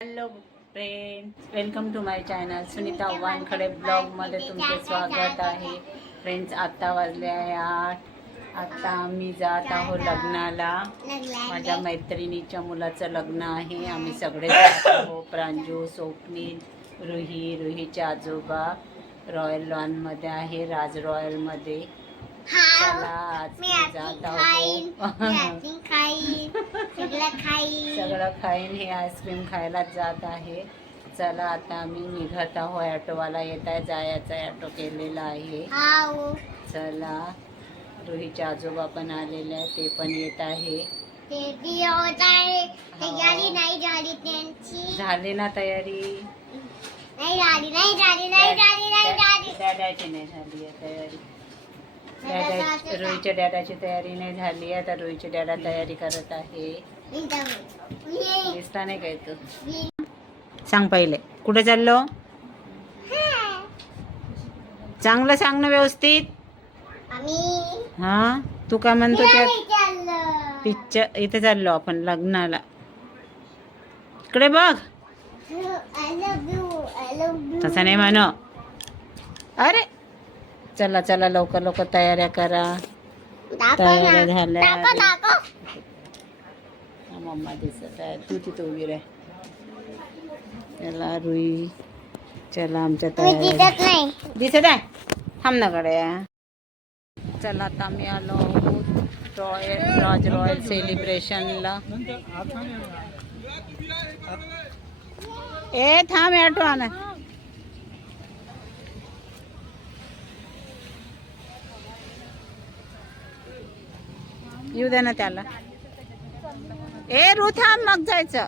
Hello friends, welcome to my channel Sunita Wankhade ब्लॉगमध्ये तुमचे स्वागत आहे. फ्रेंड्स, आत्ता वाजले आहे 8. आता आम्ही जात आहोत लग्नाला. माझ्या मैत्रिणीच्या मुलाचं लग्न आहे. आम्ही सगळे जात आहोत. प्रांजू, स्वप्नील, रुहीचे आजोबा रॉयल लॉनमध्ये आहे, राज रॉयलमध्ये. चला आज मी जात आहोत. सगळं खाईन. हे आईस्क्रीम खायला जात आहे. चला आता आम्ही निघत आहोत. ऑटोवाला येत आहे, जायचा ऑटो केलेला आहे. चला, रुहीचे आजोबा पण आलेले आहे, ते पण येत आहे. झाली ना तयारी? डॅडाची नाही झाली आहे तयारी. रोहीच्या डॅडाची तयारी नाही झाली आहे. तर रोहीचे डॅडा तयारी करत आहे. दिसता नाही काय तू? सांग पहिले कुठे चाललो? चांगलं सांग ना व्यवस्थित. हा, तू काय म्हणतो? त्या पिक्चर इथे चाललो आपण लग्नाला. इकडे बघ. तसं नाही म्हण. अरे चला चला, लवकर लवकर तयाऱ्या करा. तयाऱ्या झाल्या. मम्मा दिसत आहे, तू तिथे उभी राह. चला रुई, चला आमच्या तयारी दिसत आहे. थांब ना गड्या. चला आता आम्ही आलो आहोत राज रॉयल सेलिब्रेशनला. ए थांब, ऑटो आणा. येऊ दे ना त्याला. ए रू थांब, मग जायचं.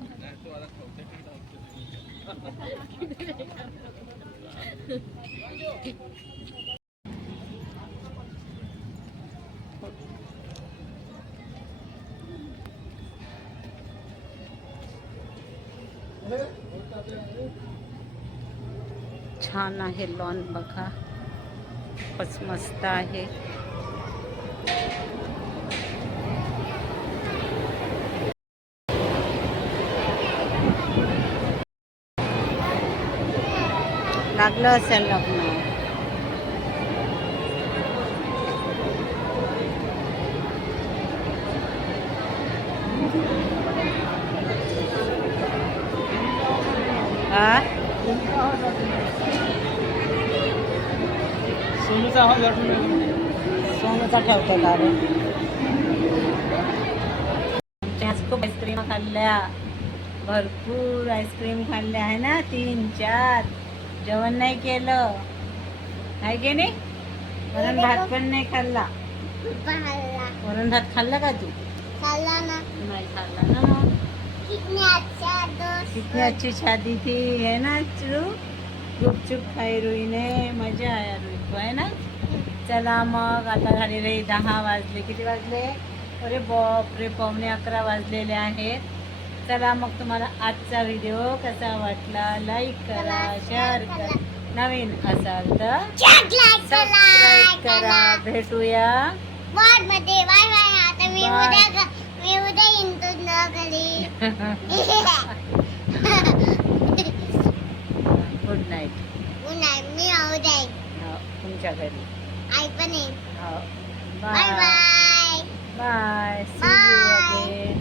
छान आहे लॉन, बघा खूपच मस्त आहे. लागलं असेल लग्न. सोनूचा ठेवतो का रे? खूप आईस्क्रीम खाल्ल्या, भरपूर आईस्क्रीम खाल्ल्या आहे ना. 3-4 जेवण नाही केलं आहे की नाही? वरण भात पण नाही खाल्ला. वरण भात खाल्ला का तू? नाही खाल्ला ना. मग कितनी अच्छी शादी थी है ना चू. गुपचूप खाई रुई ने, मजा आया रुई को, है ना. चला मग आता झालेले 10 वाजले. किती वाजले? अरे बाप रे, 11:15 वाजलेले आहेत. चला मग तुम्हाला आजचा व्हिडिओ कसा वाटला लाईक करा, शेअर करा, नवीन असाल तर सबस्क्राईब करा. भेटूया मध्ये. Bye bye. आता मी उद्या येतो ना घरी. Good night. मी उद्या तुमच्या घरी. आई पण येईल. Bye bye. Bye. See you again.